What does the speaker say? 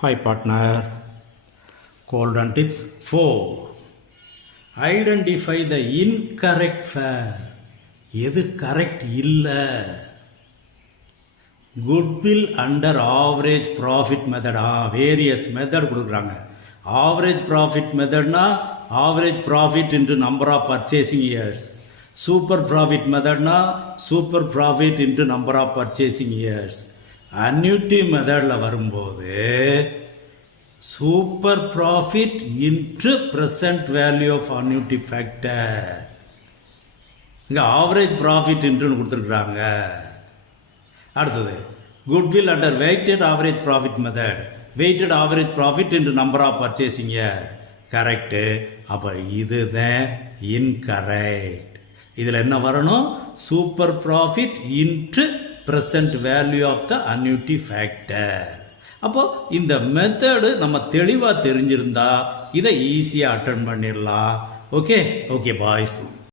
Hi, partner. Golden tips 4. Identify the incorrect fare. எது correct இல்லை goodwill under average profit மெத்தடா various method கொடுக்குறாங்க average profit மெத்தட்னா average profit into number of purchasing years super profit மெத்தட்னா super profit into number of purchasing years annuity மெத்தடில் வரும்போது super profit into present value of annuity factor இங்கே average profit இன்ட்டுன்னு கொடுத்துருக்குறாங்க. அடுத்தது goodwill under weighted average profit method weighted average profit into number of பர்ச்சேசிங்க correct அப்போ இதுதான் incorrect இதில் என்ன வரணும்? Super profit into present value of the annuity factor அப்போது இந்த மெத்தடு நம்ம தெளிவாக தெரிஞ்சிருந்தா இதை ஈஸியாக அட்டன் பண்ணிடலாம் ஓகே ஓகே பாய்ஸ்